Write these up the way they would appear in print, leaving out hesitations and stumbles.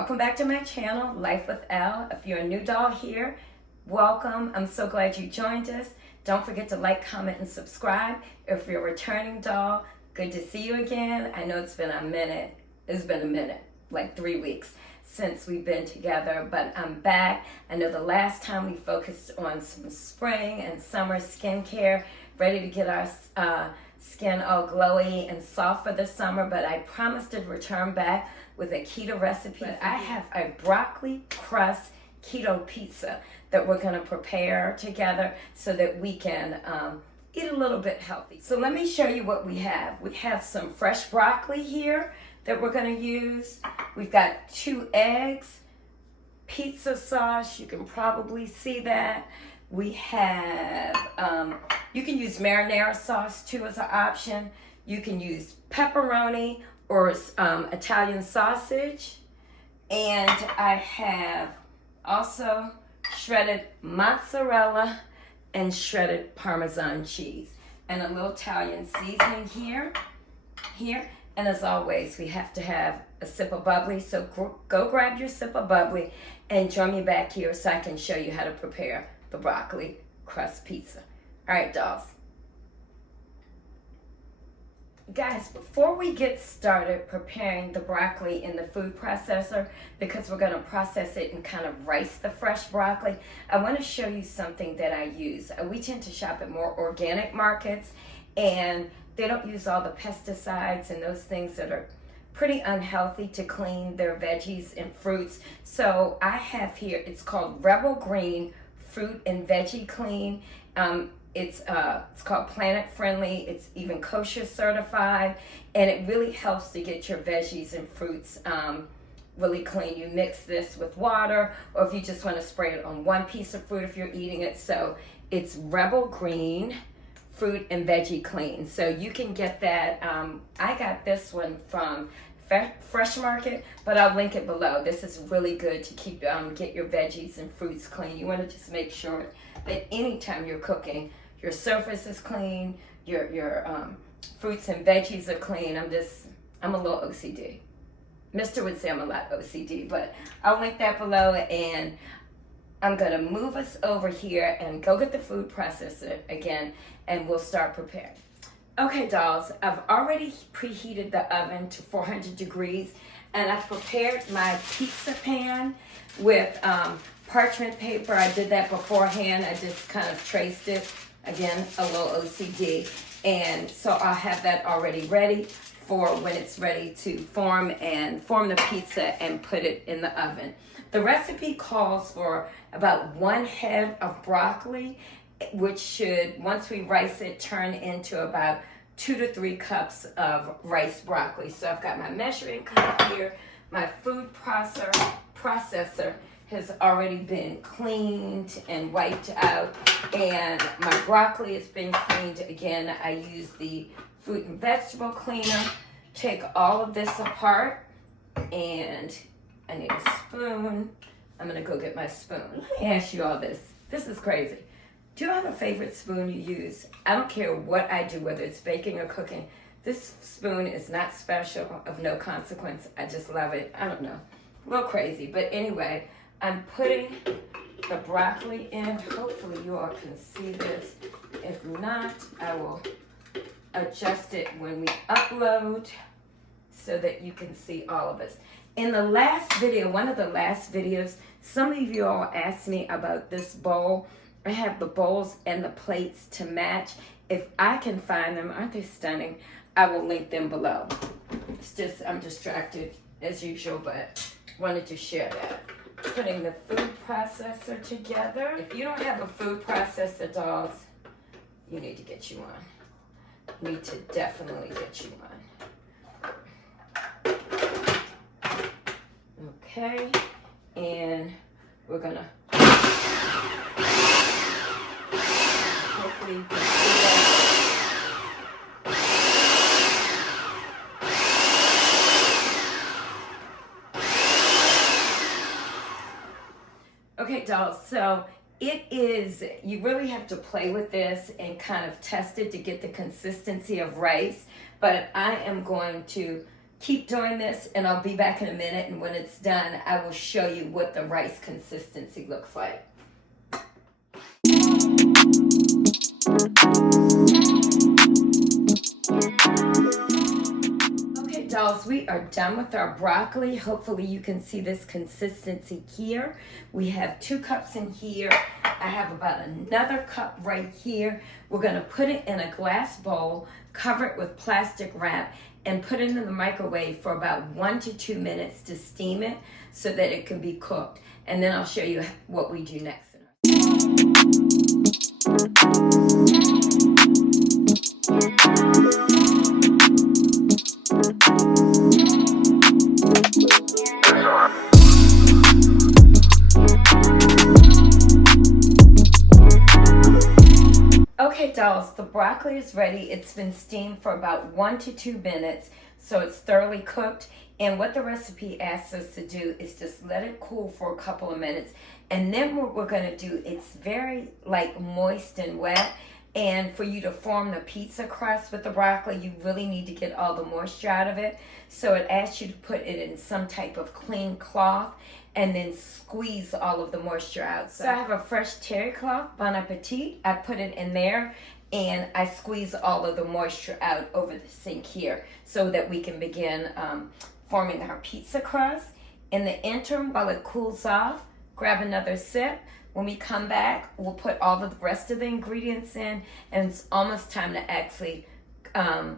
Welcome back to my channel, Life with Elle. If you're a new doll here, welcome. I'm so glad you joined us. Don't forget to like, comment, and subscribe. If you're a returning doll, good to see you again. I know it's been a minute. It's been a minute, like 3 weeks since we've been together, but I'm back. I know the last time we focused on some spring and summer skincare, ready to get our skin all glowy and soft for the summer, but I promised to return back with a keto recipe. I have a broccoli crust keto pizza that we're going to prepare together so that we can eat a little bit healthy. So let me show you what we have. We have some fresh broccoli here that we're going to use. We've got 2 eggs, pizza sauce, you can probably see that. We have, you can use marinara sauce too as an option. You can use pepperoni or Italian sausage. And I have also shredded mozzarella and shredded Parmesan cheese. And a little Italian seasoning here. And as always, we have to have a sip of bubbly. So go grab your sip of bubbly and join me back here so I can show you how to prepare the broccoli crust pizza. All right, dolls. Guys, before we get started preparing the broccoli in the food processor, because we're going to process it and kind of rice the fresh broccoli, I want to show you something that I use. We tend to shop at more organic markets, and they don't use all the pesticides and those things that are pretty unhealthy to clean their veggies and fruits. So I have here, it's called Rebel Green Fruit and Veggie Clean. It's called Planet Friendly. It's even kosher certified, and it really helps to get your veggies and fruits really clean. You mix this with water, or if you just want to spray it on one piece of fruit if you're eating it. So it's Rebel Green Fruit and Veggie Clean. So you can get that. I got this one from Fresh Market, but I'll link it below. This is really good to keep get your veggies and fruits clean. You want to just make sure that anytime you're cooking, your surface is clean, your fruits and veggies are clean. I'm a little OCD. Mister would say I'm a lot OCD, but I'll link that below, and I'm gonna move us over here and go get the food processor again, and we'll start preparing. Okay, dolls, I've already preheated the oven to 400 degrees, and I've prepared my pizza pan with parchment paper. I did that beforehand. I just kind of traced it. Again, a little OCD. And so I'll have that already ready for when it's ready to form the pizza and put it in the oven. The recipe calls for about 1 head of broccoli, which should, once we rice it, turn into about 2 to 3 cups of riced broccoli. So I've got my measuring cup here. My food processor has already been cleaned and wiped out, and my broccoli has been cleaned. Again, I use the fruit and vegetable cleaner. Take all of this apart, and I need a spoon. I'm gonna go get my spoon. Let me ask you all this. This is crazy. Do you have a favorite spoon you use? I don't care what I do, whether it's baking or cooking. This spoon is not special, of no consequence. I just love it. I don't know. A little crazy, but anyway, I'm putting the broccoli in. Hopefully you all can see this. If not, I will adjust it when we upload so that you can see all of us. In the last video, one of the last videos, some of you all asked me about this bowl. I have the bowls and the plates to match. If I can find them, aren't they stunning? I will link them below. It's just, I'm distracted as usual, but wanted to share that. Putting the food processor together. If you don't have a food processor, dolls, you need to get you one. Need to definitely get you one. Okay, and we're gonna hopefully you can see that. Okay, dolls, so it is, you really have to play with this and kind of test it to get the consistency of rice, but I am going to keep doing this, and I'll be back in a minute, and when it's done, I will show you what the rice consistency looks like. Okay, dolls, we are done with our broccoli. Hopefully you can see this consistency here. We have 2 cups in here. I have about another cup right here. We're gonna put it in a glass bowl, cover it with plastic wrap, and put it in the microwave for about 1 to 2 minutes to steam it so that it can be cooked. And then I'll show you what we do next. Okay, dolls, the broccoli is ready. It's been steamed for about 1 to 2 minutes, so it's thoroughly cooked. And what the recipe asks us to do is just let it cool for a couple of minutes. And then what we're gonna do, it's very moist and wet. And for you to form the pizza crust with the broccoli, you really need to get all the moisture out of it. So it asks you to put it in some type of clean cloth and then squeeze all of the moisture out. So I have a fresh terry cloth, Bon Appetit. I put it in there and I squeeze all of the moisture out over the sink here so that we can begin forming our pizza crust. In the interim, while it cools off, grab another sip. When we come back, we'll put all of the rest of the ingredients in, and it's almost time to actually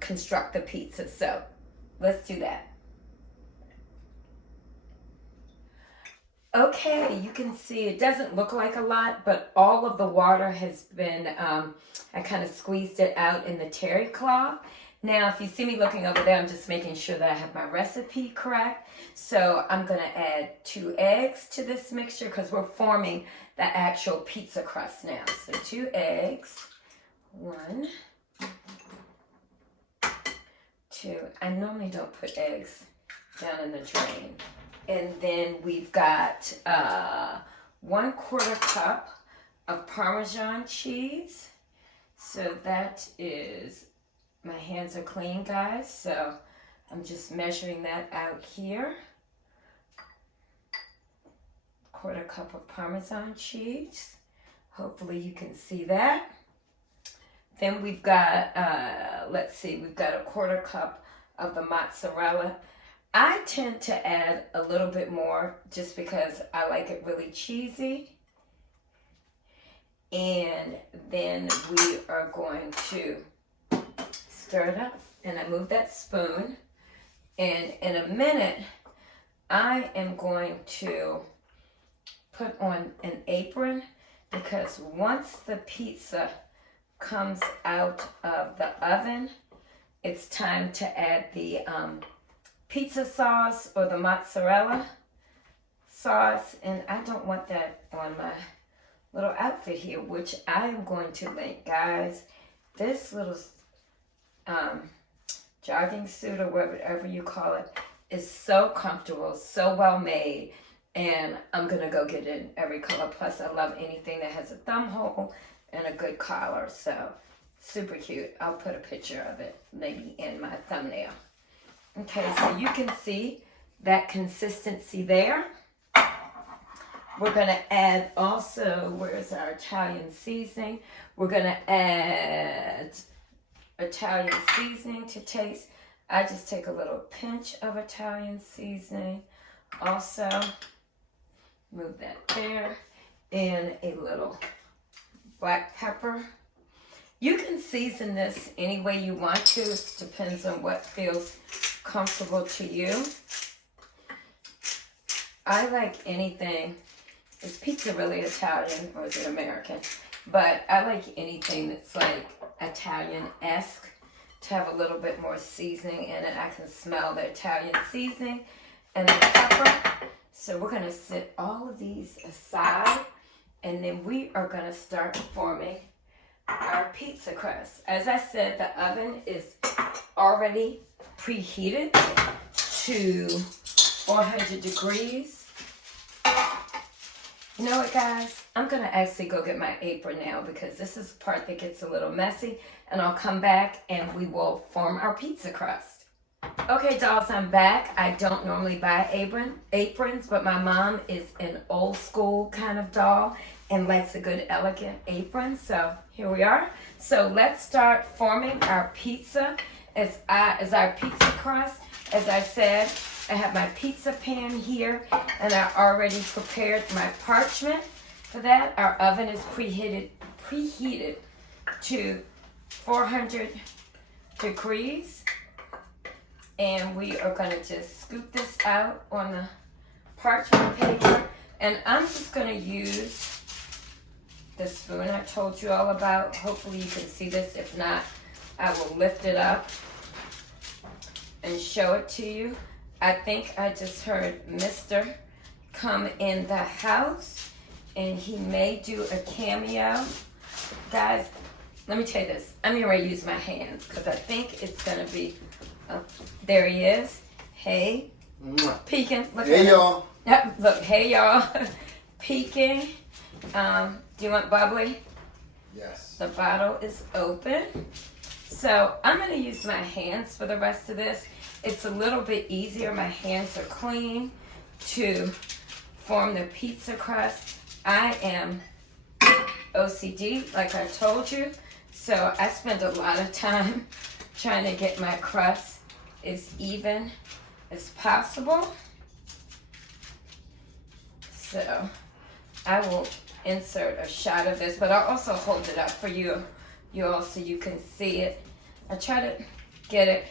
construct the pizza. So let's do that. Okay, you can see it doesn't look like a lot, but all of the water has been, I kind of squeezed it out in the terry cloth. Now, if you see me looking over there, I'm just making sure that I have my recipe correct. So I'm gonna add 2 eggs to this mixture because we're forming the actual pizza crust now. So 2 eggs, 1, 2. I normally don't put eggs down in the drain. And then we've got 1/4 cup of Parmesan cheese. So that is, my hands are clean, guys, so I'm just measuring that out here. 1/4 cup of Parmesan cheese. Hopefully you can see that. Then we've got, we've got 1/4 cup of the mozzarella. I tend to add a little bit more just because I like it really cheesy. And then we are going to stir it up, and I move that spoon. And in a minute, I am going to put on an apron because once the pizza comes out of the oven, it's time to add the pizza sauce or the mozzarella sauce. And I don't want that on my little outfit here, which I am going to link, guys. This little jogging suit or whatever you call it is so comfortable, so well made, and I'm gonna go get it in every color. Plus I love anything that has a thumb hole and a good collar, so super cute. I'll put a picture of it maybe in my thumbnail. Okay, so you can see that consistency there. We're gonna add also, where's our Italian seasoning? We're gonna add Italian seasoning to taste. I just take a little pinch of Italian seasoning. Also, move that there. And a little black pepper. You can season this any way you want to. It depends on what feels comfortable to you. I like anything. Is pizza really Italian or is it American? But I like anything that's like Italian-esque to have a little bit more seasoning in it. I can smell the Italian seasoning and the pepper. So we're gonna set all of these aside, and then we are gonna start forming our pizza crust. As I said, the oven is already preheated to 400 degrees. You know what, guys? I'm gonna actually go get my apron now because this is the part that gets a little messy, and I'll come back and we will form our pizza crust. Okay, dolls, I'm back. I don't normally buy aprons, but my mom is an old school kind of doll and likes a good elegant apron. So here we are. So let's start forming our pizza as our pizza crust. As I said, I have my pizza pan here, and I already prepared my parchment for that. Our oven is preheated to 400 degrees. And we are going to just scoop this out on the parchment paper. And I'm just going to use the spoon I told you all about. Hopefully you can see this. If not, I will lift it up and show it to you. I think I just heard Mr. come in the house, and he may do a cameo. Guys, let me tell you this. I'm going to use my hands because I think it's going to be... Oh, there he is. Hey. Peeking. Look hey, y'all. Yep, look, hey, y'all. Peeking. Do you want bubbly? Yes. The bottle is open. So I'm going to use my hands for the rest of this. It's a little bit easier. My hands are clean to form the pizza crust. I am OCD, like I told you. So I spend a lot of time trying to get my crust as even as possible. So I will insert a shot of this, but I'll also hold it up for you all so you can see it. I try to get it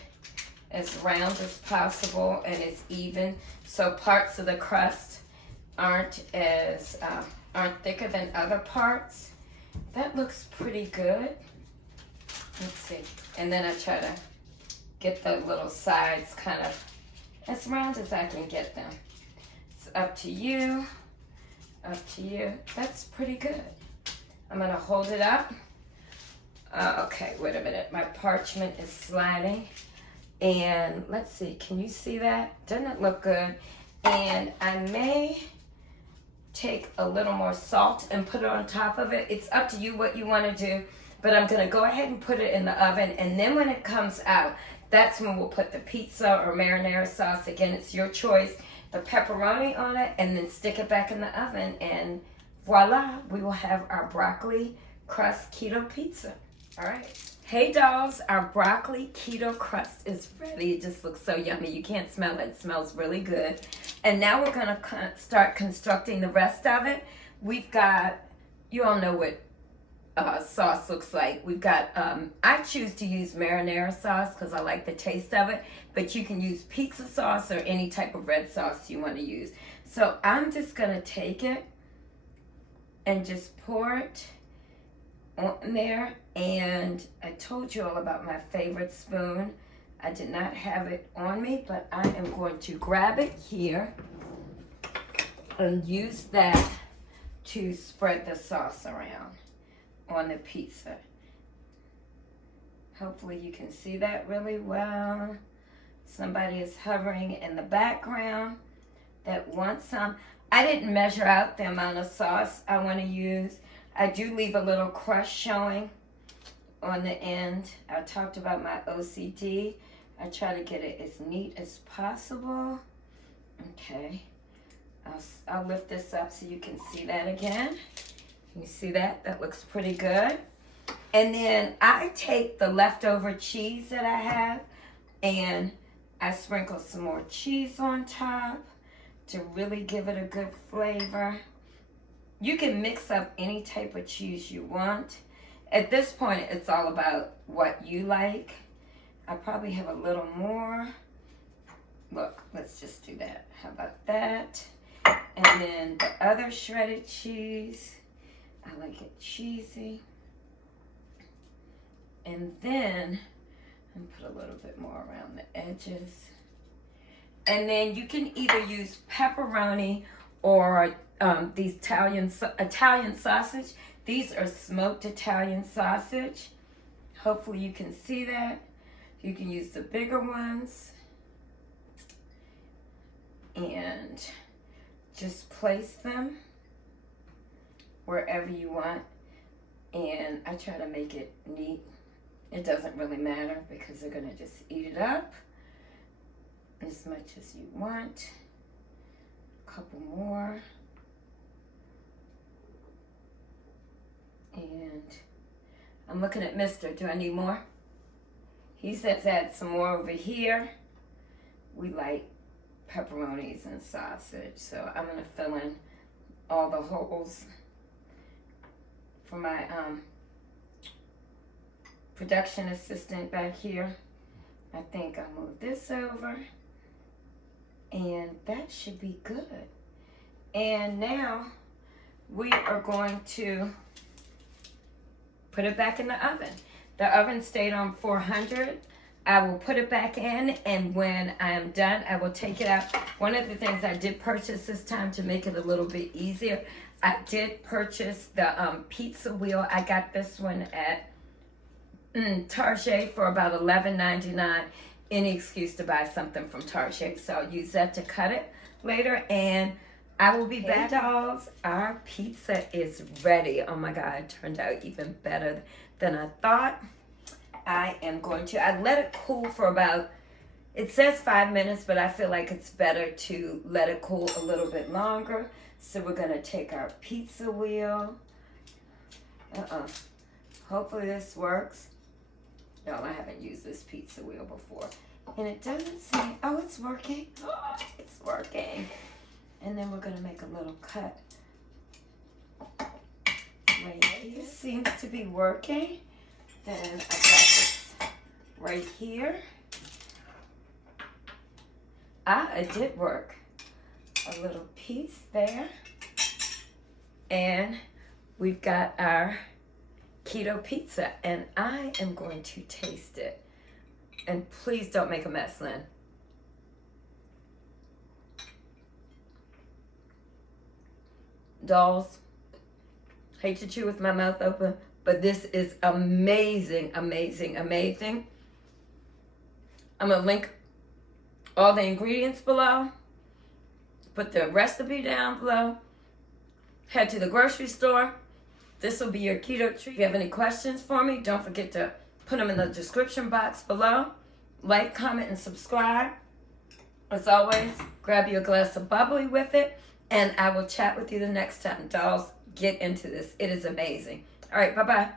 as round as possible and as even, so parts of the crust aren't thicker than other parts. That looks pretty good. Let's see. And then I try to get the little sides kind of as round as I can get them. It's up to you. Up to you. That's pretty good. I'm going to hold it up. Okay, wait a minute. My parchment is sliding. And let's see. Can you see that? Doesn't it look good? And I may take a little more salt and put it on top of it. It's up to you what you want to do. But I'm going to go ahead and put it in the oven. And then when it comes out, that's when we'll put the pizza or marinara sauce. Again, it's your choice. The pepperoni on it, and then stick it back in the oven. And voila, we will have our broccoli crust keto pizza. All right. Hey, dolls, our broccoli keto crust is ready. It just looks so yummy. You can't smell it. It smells really good. And now we're going to start constructing the rest of it. We've got, you all know what sauce looks like. We've got, I choose to use marinara sauce because I like the taste of it, but you can use pizza sauce or any type of red sauce you want to use. So I'm just going to take it and just pour it on there. And I told you all about my favorite spoon. I did not have it on me, but I am going to grab it here and use that to spread the sauce around on the pizza. Hopefully you can see that really well. Somebody is hovering in the background that wants some. I didn't measure out the amount of sauce I want to use. I do leave a little crust showing on the end. I talked about my OCD. I try to get it as neat as possible. Okay. I'll lift this up so you can see that again. You see that? That looks pretty good. And then I take the leftover cheese that I have and I sprinkle some more cheese on top to really give it a good flavor. You can mix up any type of cheese you want. At this point, it's all about what you like. I probably have a little more. Look, let's just do that. How about that? And then the other shredded cheese. I like it cheesy. And then I'm put a little bit more around the edges. And then you can either use pepperoni or these Italian sausage. These are smoked Italian sausage. Hopefully you can see that. You can use the bigger ones. And just place them wherever you want. And I try to make it neat. It doesn't really matter because they're going to just eat it up. as much as you want. A couple more. And I'm looking at Mr. Do I need more? He says add some more over here. We like pepperonis and sausage, so I'm gonna fill in all the holes for my production assistant back here. I think I'll move this over, and that should be good. And now we are going to put it back in the oven. The oven stayed on 400. I will put it back in, and when I'm done, I will take it out. One of the things I did purchase this time to make it a little bit easier, I did purchase the pizza wheel. I got this one at Target for about $11.99. Any excuse to buy something from Target, so I'll use that to cut it later, and I will be back. Hey dolls, our pizza is ready. Oh my God, it turned out even better than I thought. I let it cool for about, it says 5 minutes, but I feel like it's better to let it cool a little bit longer. So we're gonna take our pizza wheel. Hopefully this works. No, I haven't used this pizza wheel before. And it doesn't say, oh, it's working. Oh, it's working. And then we're gonna make a little cut right here. This seems to be working. Then I got this right here. It did work. A little piece there. And we've got our keto pizza, and I am going to taste it. And please don't make a mess, Lynn. Dolls, hate to chew with my mouth open, but this is amazing, amazing, amazing. I'm gonna link all the ingredients below, put the recipe down below. Head to the grocery store. This will be your keto treat. If you have any questions for me, don't forget to put them in the description box below. Like, comment, and subscribe. As always, grab you a glass of bubbly with it, and I will chat with you the next time. Dolls, get into this. It is amazing. All right, bye-bye.